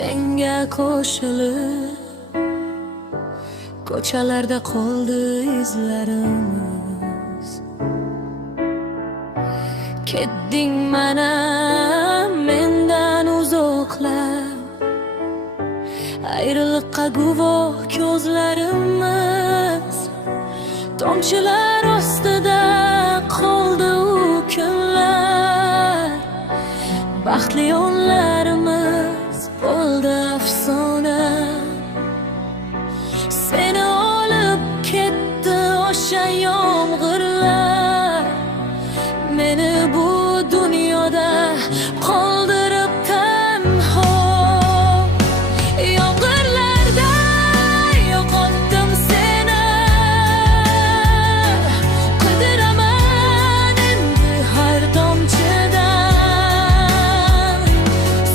senga qo'shilib ko'chalarda qoldi izlarimiz. Ketding mana mendan uzoqlab, ayriliqqa guvoh ko'zlarimiz. Tomchilar ostida qoldi u kunlar, baxtli onlarimiz bo'ldi afsona. Seni olib ketdi o'sha yomg'irlar, meni bu dunyoda qoldirib tanho. Yomg'irlarda yo'qotdim seni, qidiraman endi har tomchidan.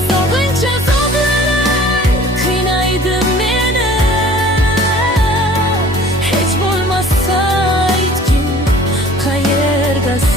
Sog'inch azoblari qiynaydi meni, hech bo'lmasa aytgin qayerdasan.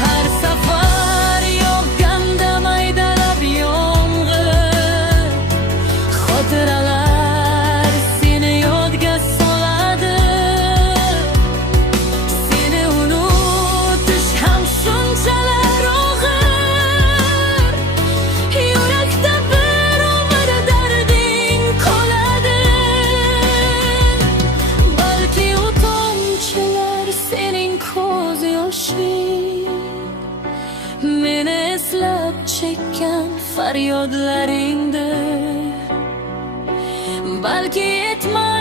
Har safar yog'ganda maydalab yomg'ir, xotiralar seni yodga soladi. Seni unutish ham shunchalar og'ir, yurakda bir umr darding qoladi. Balki u tomchilar sening ko'z yoshing, meni eslab chekkan faryodlaringdir. Balki yetmay